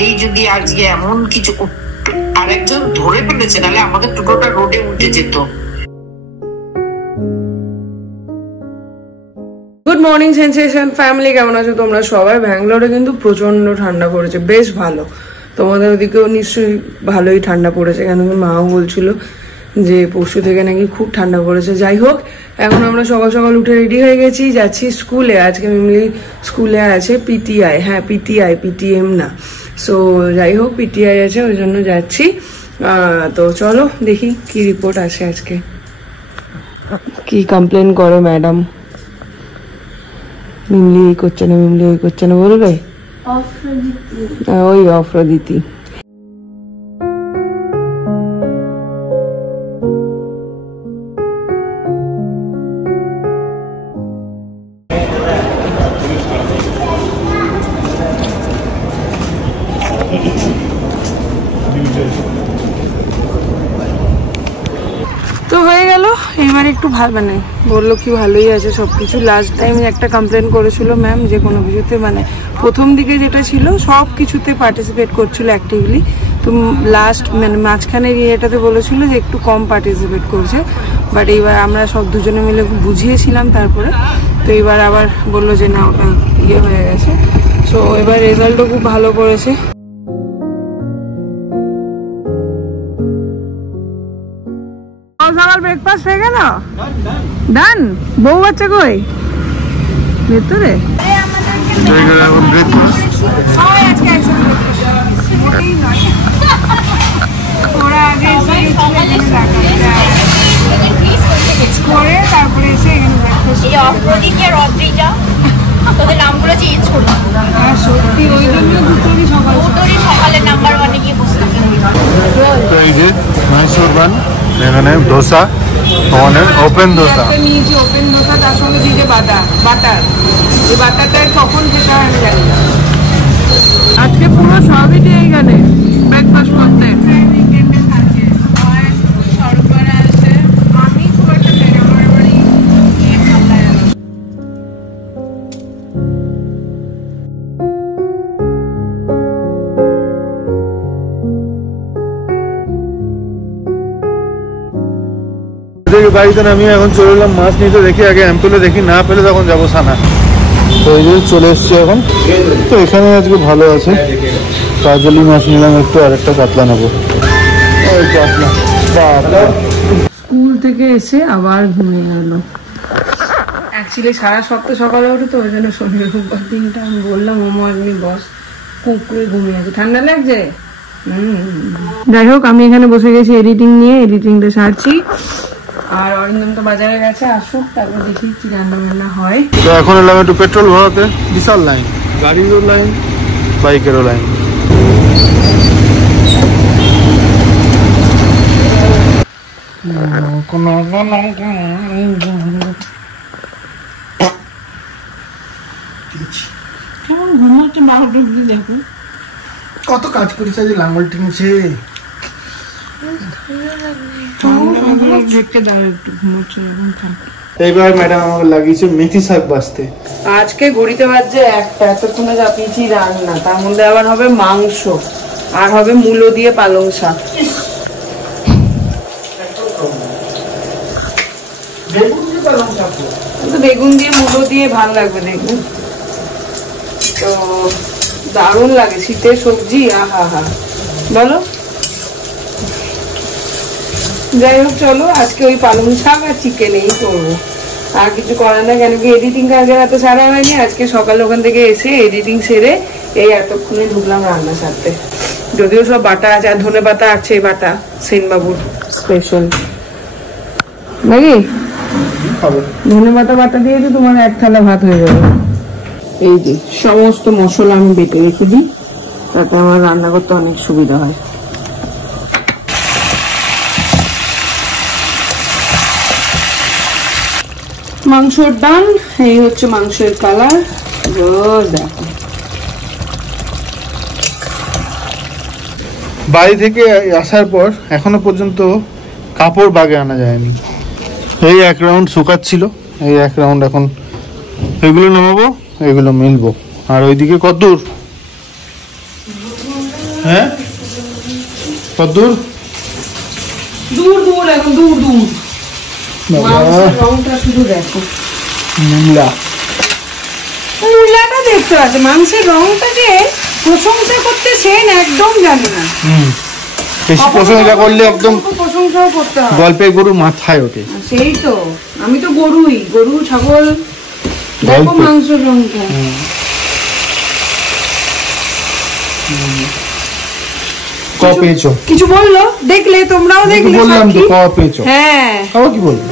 এই যদি আজকে এমন কিছু আরেকজন ধরে ফেলেছে, নাহলে আমাদের টোটোটা রোডে উঠে যেত। গুড মর্নিং সেন্সেশন ফ্যামিলি, কেমন আছো তোমরা সবাই? ব্যাঙ্গালোরে কিন্তু প্রচন্ড ঠান্ডা পড়েছে, বেশ ভালো। তোমাদের ওদিকেও নিশ্চয়ই ভালোই ঠান্ডা পড়েছে, কেন মাও বলছিল যে পরশু থেকে নাকি খুব ঠান্ডা পড়েছে। যাই হোক, এখন আমরা সকাল সকাল উঠে রেডি হয়ে গেছি, যাচ্ছি স্কুলে। আজকে মিমলি স্কুলে আছে পিটিআই, হ্যাঁ পিটিআই, পিটিএম না। সো যাই হোক, পিটিআই আছে, ওই জন্য যাচ্ছি। তো চলো দেখি কি রিপোর্ট আসে আজকে। কি কমপ্লেন করে ম্যাডাম? মিমলি এই করছে না, মিমলি ওই করছে না বলবে, ওই অফ্রদিতি। তো হয়ে গেল, এবার একটু মানে বললো কি ভালোই আছে সবকিছু। লাস্ট টাইম একটা কমপ্লেন করেছিল ম্যাম যে কোনো কিছুতে, মানে প্রথম দিকে যেটা ছিল সব কিছুতে পার্টিসিপেট করছিল অ্যাক্টিভলি, তো লাস্ট মানে মাঝখানের ইয়েটাতে বলেছিল যে একটু কম পার্টিসিপেট করছে। বাট এইবার আমরা সব দুজনে মিলে বুঝিয়েছিলাম, তারপরে তো এবার আবার বললো যে না ওটা ইয়ে হয়ে গেছে। সো এবার রেজাল্টও খুব ভালো করেছে। সকাল ব্রেকফাস্ট হয়ে গেল, ডান। বউ বাচ্চা কই? ভেতরে তারপরে এসে সত্যি ওই জন্য দুটোরই সকালের নাম্বার ওয়ানে গিয়ে বসে মাইসুর বান, এখানে ধোসা, ওখানে ওপেন ধোসা নিয়েছি। ওপেন ধোসা, তার সঙ্গে দিয়েছে বাটার। এই বাটারটা কখন খেতে হয় আমি জানি না। আজকে পুরো সবই দিয়ে গেলে ব্রেকফাস্ট করতে। আমি খুব একটা আমার বাড়ি বাড়িতে আমি এখন চলে এলাম মাছ নিতে। দেখি আগে অ্যাম্পেলে দেখি, না পেলে তখন যাবো সানা। তো এই যে চলে এসছি এখন। তো এখানে আজকে ভালো আছে, কাজলি মাছ নিলাম একটু, আর একটা কাতলা নেবো। স্কুল থেকে এসে আবার ঘুমিয়ে গেল। অ্যাকচুয়ালি সারা সপ্তাহ সকালে ওঠে, তো ওই জন্য শনি রোববার দিনটা আমি বললাম মোমো একদিন বস কুকুরে ঘুমিয়ে আছে, ঠান্ডা লাগছে। যাই হোক, আমি এখানে বসে গেছি এডিটিং নিয়ে, এডিটিংটা সারছি। আর অরিন্দম তো বাজারে গেছে, আসুক তারপর দেখি কি রান্না বান্না হয়। তো এখন এলাম একটু পেট্রোল ভরাতে। বিশাল লাইন, গাড়িরও লাইন, বাইকেরও লাইন। কত কাজ করেছে আজ, লাঙ্গল টেনেছে। এইবার ম্যাডাম আমাকে লাগিয়েছে মেথি শাক বাছতে। আজকে ঘড়িতে বাজছে একটা, এতক্ষণে চাপিয়েছি রান্না, তার মধ্যে আবার হবে মাংস আর হবে মূলো দিয়ে পালং শাক। বেগুন দিয়ে মূলো দিয়ে ভালো লাগবে দেখুন, তো দারুণ লাগে শীতের সবজি। আহা হা, বলো। যাই হোক চলো, আজকে ওই পালং শাক আর চিকেন এই করবো, আর কিছু করার না। কেন কি এডিটিং কাজে এত সারা হয়নি। আজকে সকালে ওখান থেকে এসে এডিটিং সেরে এই এতক্ষণে ঢুকলাম রান্না সারতে। যদিও সব বাটা আছে, আর ধনে পাতা আছে বাটা, সেনবাবুর স্পেশাল নাকি। ধনে পাতা বাটা দিয়ে তো তোমার এক থালা ভাত হয়ে যাবে। এই যে সমস্ত মশলা আমি বেটে রেখে দিই, তাতে আমার রান্না করতে অনেক সুবিধা হয়। মাংসর ডাল, এই হচ্ছে মাংসের কালার, দেখো। বাড়ি থেকে আসার পর এখনো পর্যন্ত কাপড় বাগে আনা যায়নি। এই এক রাউন্ড শুকাচ্ছিল, এই এক রাউন্ড এখন এগুলো নামাবো, এগুলো মিলবো, আর ওইদিকে কত দূর? হ্যাঁ কত দূর? দূর দূর এখন দূর দূর। মাংসের রংটা শুধু দেখো। মূলাটা দেখতে আছে, মাংসের রংটাকে প্রশংসা করতে সেন একদম জানে না। বেশি প্রশংসা করলে একদম প্রশংসাও করতে হয়, গল্পের গরু মাথায় ওঠে। সেই তো, আমি তো গরুই, গরু ছাগল। দেখো মাংসের রংটা। ক পেয়েছো? কিছু বললো? দেখলে তোমরাও দেখলে? বললাম তো ক পেয়েছো। হ্যাঁ আবার কি বলবো?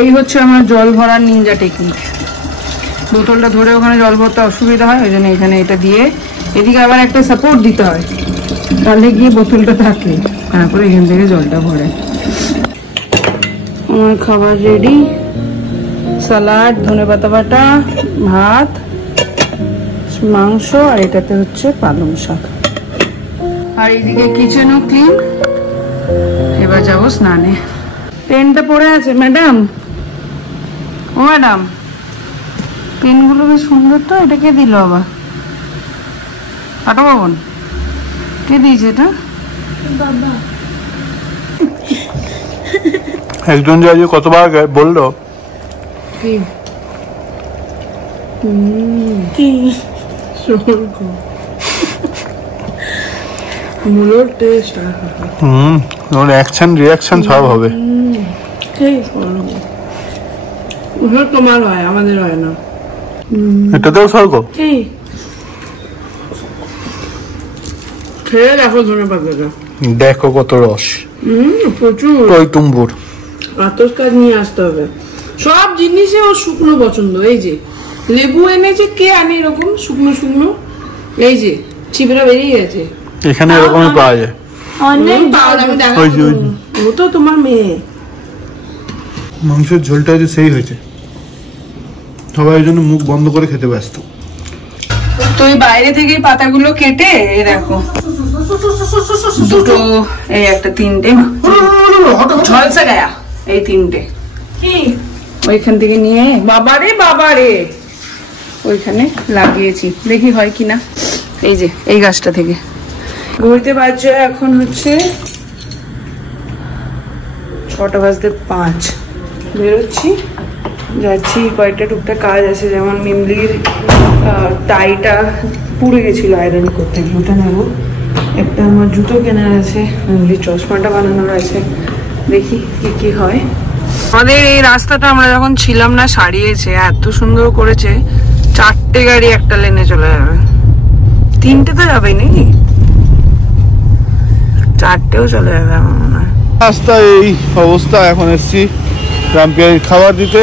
এই হচ্ছে আমার জল ভরার নিনজা টেকনিক। বোতলটা ধরে ওখানে জল ভরতে অসুবিধা হয়, ওই জন্য এখানে এটা দিয়ে, এদিকে আবার একটা সাপোর্ট দিতে হয়, তাহলে গিয়ে বোতলটা থাকে, তারপরে এখান থেকে জলটা ভরে। আমার খাবার রেডি, সালাড, ধনেপাতা বাটা, ভাত, মাংস, আর এটাতে হচ্ছে পালং শাক। আর এইদিকে কিচেনও ক্লিন। এবার যাবো স্নানে। পেনটা পড়ে আছে ম্যাডাম। ও ম্যাডাম, পেনগুলো বেশ সুন্দর তো, এটা কে দিল আবার? আটো বাবন কে দিয়েছে এটা? বাবা। একজন যে আজকে কতবার বললো কি কি মূলোর টেস্ট। ওর অ্যাকশন রিয়াকশন সব হবে। তোমার হয়, আমাদের হয় না। এটাতেও স্বর্গ। কি খেয়ে দেখো ধনেপাতাটা, দেখো কত রস। প্রচুর। ওই টুম্বুর আতস কাজ নিয়ে আসতে হবে। সব জিনিসে ওর শুকনো পছন্দ। এই যে লেবু এনেছে, কে আনে এরকম শুকনো শুকনো? এই যে চিপড়া বেরিয়ে গেছে। এখানে এরকমই পাওয়া যায়। অনেক ও তো তোমার মেয়ে। মাংসের ঝোলটা যে সেই হয়েছে, সবাই এই জন্য মুখ বন্ধ করে খেতে ব্যস্ত। তো এই বাইরে থেকে পাতাগুলো কেটে, এই দেখো দুটো, এই একটা, তিনটে ঝলসা গায়া, এই তিনটে কি ওইখান থেকে নিয়ে বাবারে বাবারে ওইখানে লাগিয়েছি, দেখি হয় কিনা। এই যে এই গাছটা থেকে। ঘুরতে বাজছে এখন হচ্ছে 6:05। বেরোচ্ছি, যাচ্ছি, কয়েকটা টুকটাক কাজ আছে, যেমন মিমলির টাইটা পুড়ে গেছিল আয়রন করতে, ওটা নেবো। একটা আমার জুতো কেনার আছে, মিমলির চশমাটা বানানোর আছে, দেখি কি কি হয়। আমাদের এই রাস্তাটা আমরা যখন ছিলাম না সারিয়েছে, এত সুন্দর করেছে। 4টে গাড়ি একটা লেনে চলে যাবে, 3টে তো যাবেই নাকি, 4টেও চলে যাবে আমার মনে হয়। রাস্তা এই অবস্থা। এখন এসছি রামপিয়ারির খাবার দিতে।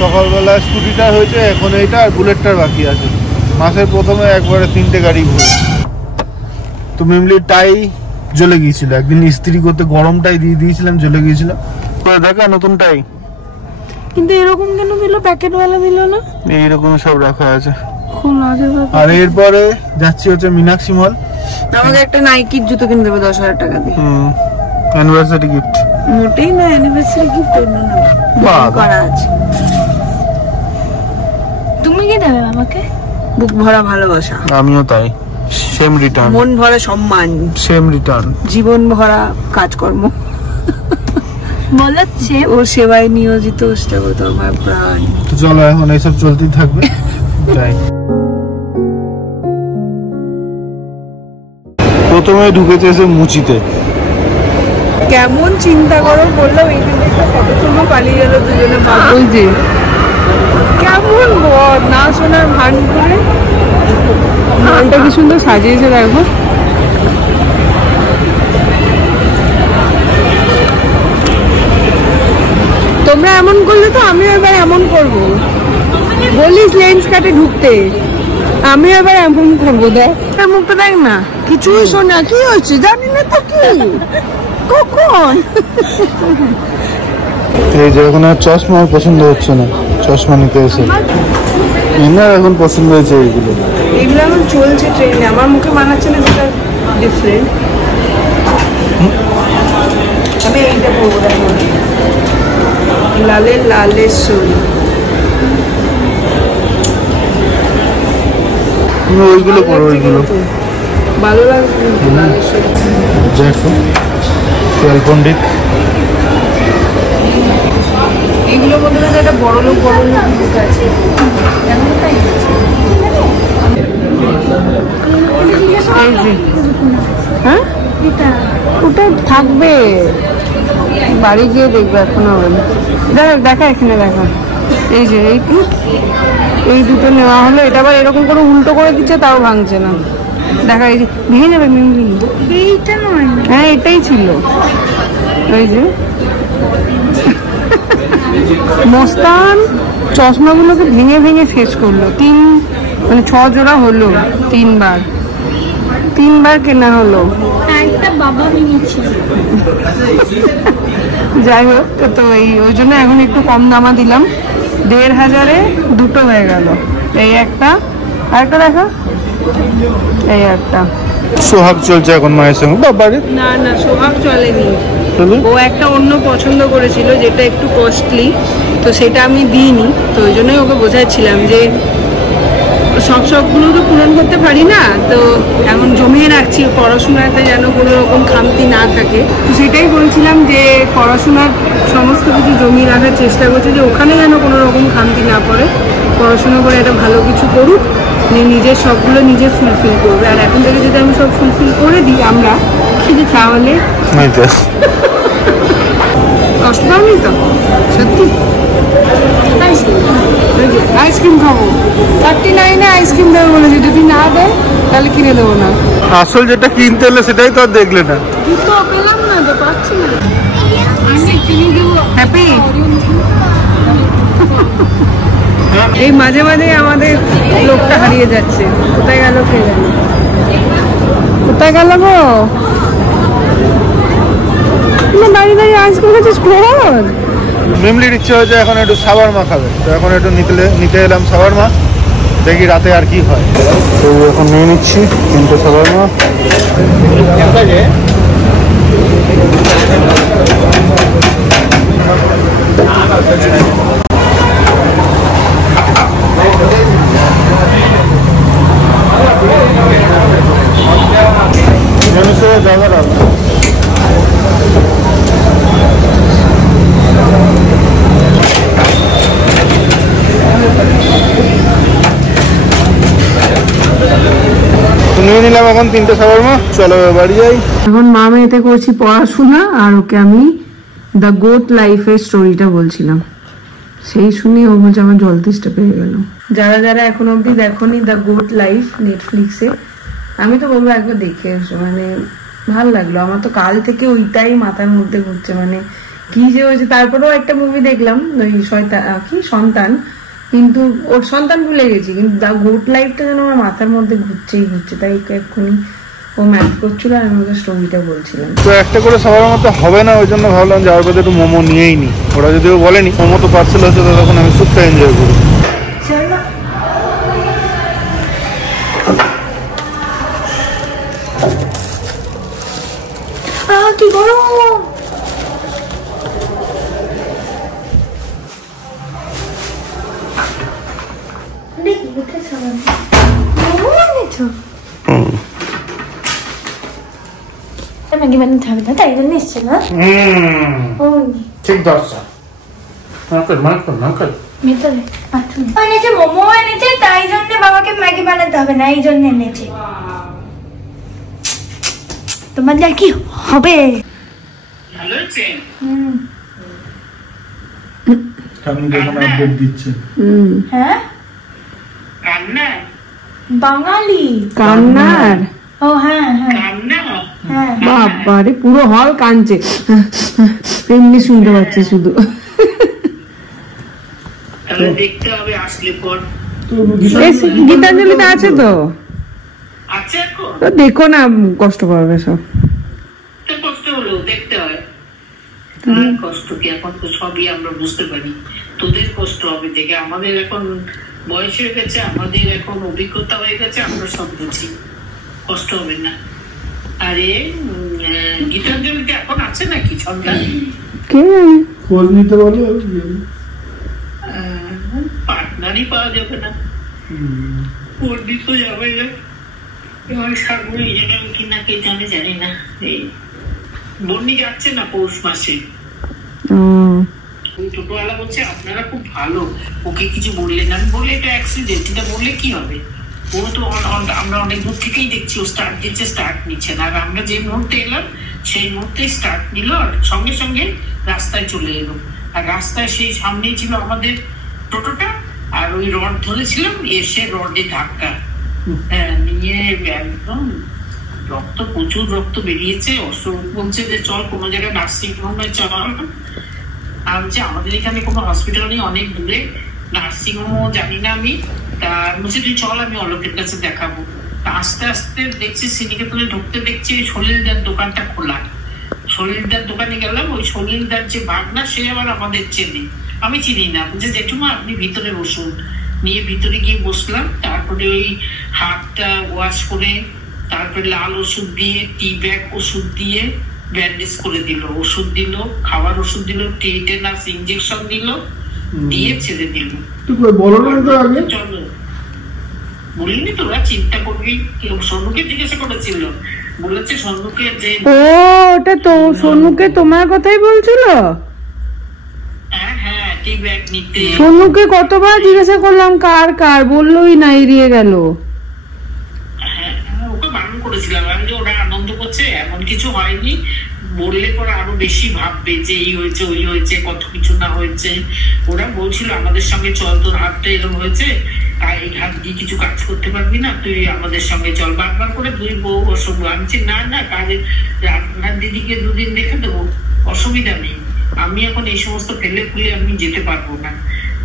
সকালবেলা স্কুটিটা হয়েছে, এখন এইটা আর বুলেটটার বাকি আছে। মাসের প্রথমে একবারে 3টে গাড়ি ঘুরে। তো মেমলির টাই জ্বলে গিয়েছিল, একদিন ইস্ত্রি করতে গরমটাই দিয়ে দিয়েছিলাম, জ্বলে গিয়েছিল। দেখা নতুন টাই, কিন্তু এরকম কেন দিল? প্যাকেটওয়ালা দিল না? এইরকম সব রাখা আছে। খোলা আছে। আর এরপরে যাচ্ছি হচ্ছে মীনাক্ষী মল। আমাকে একটা নাইকির জুতো কিনে দেবে 10,000 টাকা দিয়ে। Anniversary gift. মোটেই না অ্যানিভার্সারি গিফট, অন্য করা আছে। তুমি কি দেবে আমাকে? বুক ভরা ভালোবাসা। আমিও তাই, সেম রিটার্ন। মন ভরা সম্মান, সেম রিটার্ন। জীবন ভরা কাজকর্ম। বলছে ওর সেবায় নিয়োজিত অষ্টাগত আমার প্রাণ। তো চলো এখন এইসব চলতেই থাকবে। তাই প্রথমে ঢুকেছে এসে মুচিতে। কেমন চিন্তা করো, বললাম এই দিনটা কত সময় পালিয়ে গেল দুজনে। ওই যে কেমন বদ না শোনার ভান করে। মালটা কি সুন্দর সাজিয়েছে দেখো। তোমরা এমন করলে তো আমিও এবার এমন করবো। বলিস লেন্স কাটে ঢুকতে, আমিও এবার এমন করবো। দেখ মুখটা দেখ না, কিছুই শোনা। কি হচ্ছে জানি না তো, কি কখন। এই যে এখন আর চশমা পছন্দ হচ্ছে না, চশমা নিতে এসে এখন পছন্দ হয়েছে এইগুলো। এইগুলো এখন চলছে ট্রেনে, আমার মুখে মানাচ্ছে না, যেটা ডিফারেন্ট। আমি এইটা পরবো, দেখো লালের লালেশ্বরী। ওইগুলো পরো, ওইগুলো ভালো লাগছে লালেশ্বরী। দেখো সোহেল পণ্ডিত, এইগুলোর মধ্যে একটা বড় লোক বুক আছে। হ্যাঁ ওটা থাকবে, বাড়ি গিয়ে দেখবে, এখন হবে না। দেখা এখানে দেখা, এই যে এই দুটো নেওয়া হলো। এটা আবার এরকম করে উল্টো করে দিচ্ছে, তাও ভাঙছে না। দেখা, এই যে ভেঙে যাবে মিমলি। এইটা নয়, হ্যাঁ এটাই ছিল। ওই যে মস্তান চশমাগুলোকে ভেঙে ভেঙে শেষ করলো। 6 জোড়া হলো, 3বার কেনা হলো। একটা বাবা নিয়েছিল। যাই হোক, তো ওই জন্য এখন একটু কম দামা দিলাম। 1500-এ দুটো হয়ে গেল। এই একটা, আরেকটা দেখা, এই একটা। সোহাগ চলছে এখন মায়ের সঙ্গে বাবারে। না না, সোহাগ চলেনি। ও একটা অন্য পছন্দ করেছিল যেটা একটু কস্টলি, তো সেটা আমি দিইনি। তো ওই জন্যই ওকে বোঝাচ্ছিলাম যে সব শখগুলো তো পূরণ করতে পারি না, তো এখন জমিয়ে রাখছি পড়াশোনাতে, যেন কোনো রকম খামতি না থাকে। তো সেটাই বলছিলাম যে পড়াশোনার সমস্ত কিছু জমিয়ে রাখার চেষ্টা করছি, যে ওখানে যেন কোনো রকম খামতি না পড়ে। পড়াশোনা করে একটা ভালো কিছু করুক, নিজের সবগুলো নিজে ফুলফিল করবে। আর এখন থেকে যদি আমি সব ফুলফিল করে দিই আমরা, তাহলে কষ্ট পাবনি তো সত্যি। আইসক্রিম খাবো, 39-এ আইসক্রিম দেবে বলেছে, যদি না দেয় তাহলে কিনে দেবো না। আসল যেটা কিনতে হলে সেটাই তো আর দেখলে না। তো পেলাম না, তো পাচ্ছি না। হ্যাপি। এই মাঝে মাঝে আমাদের লোকটা হারিয়ে যাচ্ছে, কোথায় গেল কে জানে, কোথায় গেল গো? দাঁড়িয়ে দাঁড়িয়ে আইসক্রিম খাচ্ছিস কখন? মিমলির ইচ্ছে হয়েছে এখন একটু শাওয়ারমা খাবে, তো এখন একটু নিতে এলাম শাওয়ারমা, দেখি রাতে আর কি হয়। তো এখন নিয়ে নিচ্ছি 3টে শাওয়ারমা। নিয়ে নিলাম এখন 3টে শাওয়ারমা, চলো বাড়ি যাই। এখন মামা এতে করছি পড়াশোনা, আর ওকে আমি দ্য গোট লাইফের স্টোরিটা বলছিলাম। সেই শুনে ও বলছে আমার জল তেষ্টা পেয়ে গেল। যারা যারা এখন অব্দি দেখোনি দ্য গোট লাইফ নেটফ্লিক্সে, আমি তো বলবো একবার দেখে এসো, মানে ভালো লাগলো আমার তো। কাল থেকে ওইটাই মাথার মধ্যে ঘুরছে, মানে কি যে হয়েছে। তারপরেও একটা মুভি দেখলাম, ওই সন্তান, কিন্তু ওর সন্তান ভুলে গেছি, কিন্তু দ্য গোট লাইফটা যেন আমার মাথার মধ্যে ঘুরছে। তাই এক্ষুনি ও ম্যাথ করছিল আর আমি ওদের স্টোরিটা বলছিলাম। তো একটা করে সবার মতো হবে না, ওই জন্য ভাবলাম যাওয়ার পথে একটু মোমো নিয়েই নি। ওরা যদিও বলেনি, মোমো তো পার্সেল হচ্ছে, তো তখন আমি সুপটা এনজয় করি। কি করো? দেখি কোথায় সাবান এনেছো? ম্যাগি বানাতে হবে না, তাই জন্য এসছে না। ঠিক দরজা ভেতরে এনেছে, মোমো এনেছে, তাই জন্য বাবাকে ম্যাগি বানাতে হবে না, এই জন্য এনেছে। তোমার যা কি হবে? হ্যাঁ বাঙালি কান্নার। ও হ্যাঁ হ্যাঁ হ্যাঁ, বাবারে পুরো হল কাঁদছে, এমনি শুনতে পাচ্ছি শুধু। দেখতে হবে আসলে পর। গীতাঞ্জলিতে আছে তো, দেখো না, কষ্ট পাবে সব। কষ্ট হলো দেখতে হয়, কষ্ট কি এখন তো সবই আমরা বুঝতে পারি। তোদের কষ্ট হবে দেখে, আমাদের এখন বয়স হয়ে গেছে, আমাদের এখন অভিজ্ঞতা হয়ে গেছে, আমরা সব বুঝি, কষ্ট হবে না। আরে গীতাঞ্জলিতে এখন আছে নাকি সন্তান? খোঁজ নিতে বলো, পার্টনারই পাওয়া যাবে না, পণ্ডিত তো যাবে না, সাগরে যাবেন কিনা কে জানে, জানি না। এই বন্নি যাচ্ছে না পৌষ মাসে। ওই টোটোওয়ালা বলছে আপনারা খুব ভালো, ওকে কিছু বললেন। আমি বললে এটা অ্যাক্সিডেন্ট, এটা বললে কি হবে? ও তো আমরা অনেক দূর থেকেই দেখছি ও স্টার্ট দিচ্ছে, স্টার্ট নিচ্ছে না। আর আমরা যে মুহূর্তে এলাম সেই মুহূর্তে স্টার্ট নিল আর সঙ্গে সঙ্গে রাস্তায় চলে এলো। আর রাস্তায় সেই সামনেই ছিল আমাদের টোটোটা, আর ওই রড ধরেছিলাম, এসে রডে ধাক্কা নিয়ে একদম রক্ত, প্রচুর রক্ত বেরিয়েছে। অশোক বলছে যে চল কোনো জায়গায় নার্সিং হোমে চল। আর যে আমাদের এখানে কোনো হসপিটাল নেই, অনেক দূরে, নার্সিং হোমও জানি না আমি। তা বলছে তুই চল, আমি অলোকের কাছে দেখাবো। আস্তে আস্তে দেখছি সিনিকেতনে ঢুকতে দেখছি সলিলদার দোকানটা খোলা। সলিলদার দোকানে গেলাম, ওই সলিলদার যে ভাগনা সে আবার আমাদের চেনে, আমি চিনি না। বলছে জেঠুমা আপনি ভিতরে বসুন। নিয়ে ভিতরে গিয়ে বসলাম। তারপরে ওই হাতটা ওয়াশ করে, তারপরে লাল ওষুধ দিয়ে, টি ব্যাগ ওষুধ দিয়ে ব্যান্ডেজ করে দিল, ওষুধ দিল, খাবার ওষুধ দিল, টেটেনাস ইঞ্জেকশন দিল, দিয়ে ছেড়ে দিল। বলিনি তোরা চিন্তা করবি, সোনুকে জিজ্ঞাসা করেছিল, বলেছে সোনুকে যে ওটা তো সোনুকে তোমার কথাই বলছিল। হ্যাঁ টি ব্যাগ নিতে। সোনুকে কতবার জিজ্ঞাসা করলাম কার কার, বললোই না, এড়িয়ে গেল। ওকে বারণ করেছিলাম আমি যে ওরা আনন্দ করছে, এমন কিছু হয়নি, বললে পরে আরো বেশি ভাববে যে এই হয়েছে ওই হয়েছে, কত কিছু না হয়েছে। ওরা বলছিল আমাদের সঙ্গে চল, তোর হাতটা এরকম হয়েছে, এই হাত দিয়ে কিছু কাজ করতে পারবি না, তুই আমাদের সঙ্গে চল। বারবার করে দুই বউ অসুখ আনছি, না কাজে আপনার দিদিকে দুদিন দেখে দেবো, অসুবিধা নেই, আমি এখন এই সমস্ত ফেলে ফুলে আমি যেতে পারবো না।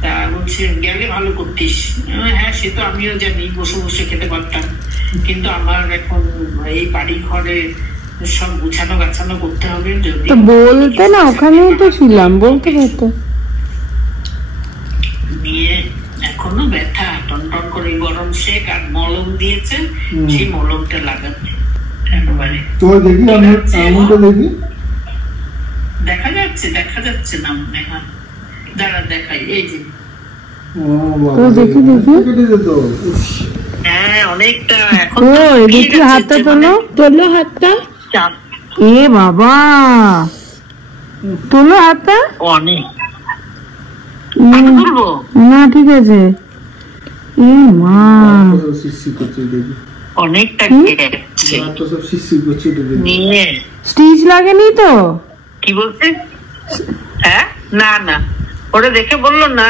তা বলছে গেলে ভালো করতিস। হ্যাঁ সে তো আমিও জানি, বসে বসে খেতে পারতাম, কিন্তু আমার এখন এই বাড়ি ঘরে সব গুছানো গাছানো করতে হবে। যদি বলতে না, ওখানেই তো ছিলাম, বলতে পারতো। নিয়ে এখনো ব্যথা, টনটন করে গরম শেক আর মলম দিয়েছে, সেই মলমটা লাগাচ্ছে একেবারে। দেখি দেখা যাচ্ছে না মনে হয়, দাঁড়া দেখাই, এই যে হ্যাঁ অনেকটা। এখন দেখি হাতটা তোলো হাতটা, এ বাবা তোলো হাতটা। অনেক তুলবো না, ঠিক আছে। এ মা অনেকটা নিয়ে স্টিচ লাগেনি তো? কি বলছে? হ্যাঁ না ওরা দেখে বললো না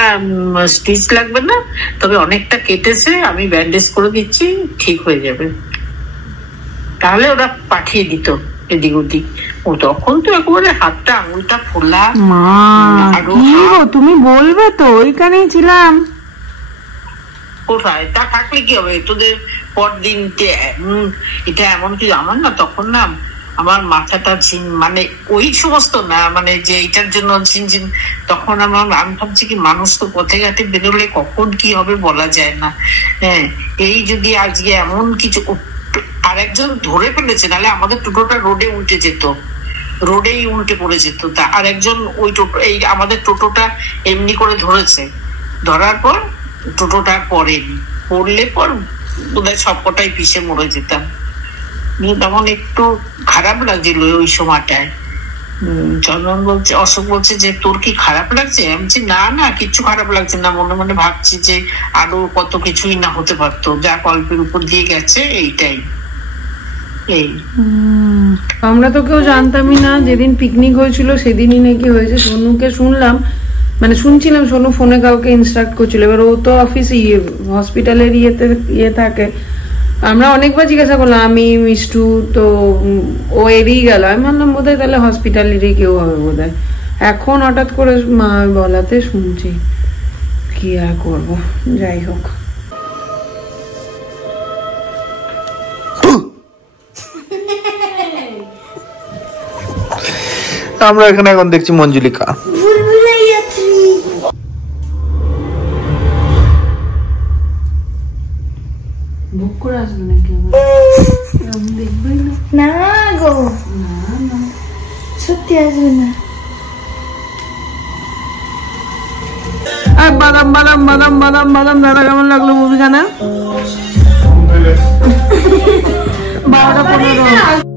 স্টিচ লাগবে না, তবে অনেকটা কেটেছে, আমি ব্যান্ডেজ করে দিচ্ছি, ঠিক হয়ে যাবে। তাহলে ওরা পাঠিয়ে দিত এদিক ওদিক। ও তখন তো একেবারে হাতটা আঙুলটা ফোলা। তুমি বলবে তো, ওইখানেই ছিলাম। কোথায়? তা থাকলে কি হবে, তোদের পরদিন এটা এমন কি, আমার না তখন না আমার মাথাটা মানে ওই সমস্ত না, মানে যে এটার জন্য ঝিনঝিন, তখন আমি ভাবছি কি মানুষ তো পথে ঘাটে বেরোলে কখন কি হবে বলা যায় না। হ্যাঁ এই যদি আজকে এমন কিছু আর একজন ধরে ফেলেছে, নাহলে আমাদের টোটোটা রোডে উল্টে যেত, রোডেই উল্টে পড়ে যেত। তা আর একজন ওই টোটো, এই আমাদের টোটোটা এমনি করে ধরেছে, ধরার পর টোটোটা পড়লে পর বোধহয় সবকটাই পিষে মরে যেতাম। তখন একটু খারাপ লাগছিল ওই সময়টায়। চন্দন বলছে, অশোক বলছে যে তোর কি খারাপ লাগছে? আমি বলছি না কিচ্ছু খারাপ লাগছে না, মনে মনে ভাবছি যে আরো কত কিছুই না হতে পারতো, যা কল্পের উপর দিয়ে গেছে এইটাই। আমরা তো কেউ জানতামই না, যেদিন পিকনিক হয়েছিল সেদিনই নাকি হয়েছে। সোনুকে শুনলাম, মানে শুনছিলাম সোনু ফোনে কাউকে ইনস্ট্রাক্ট করছিল। এবার ও তো অফিসে হসপিটালের ইয়ে থাকে। আমরা অনেকবার জিজ্ঞাসা করলাম, আমি মিষ্টু, তো ও এড়িয়ে গেল। আমি ভাবলাম বোধহয় তাহলে হসপিটালেরই কেউ হবে বোধহয়। এখন হঠাৎ করে মা বলাতে শুনছি, কি আর করবো, যাই হোক। আমরা এখানে এখন দেখছি মঞ্জুলিকা। করে আসবে নাকি আমি দেখবই না। না গো, সত্যি আসবে না। বাদাম বাদাম বাদাম বাদাম বাদাম। দাদা কেমন লাগলো মুভিখানা? 12:15।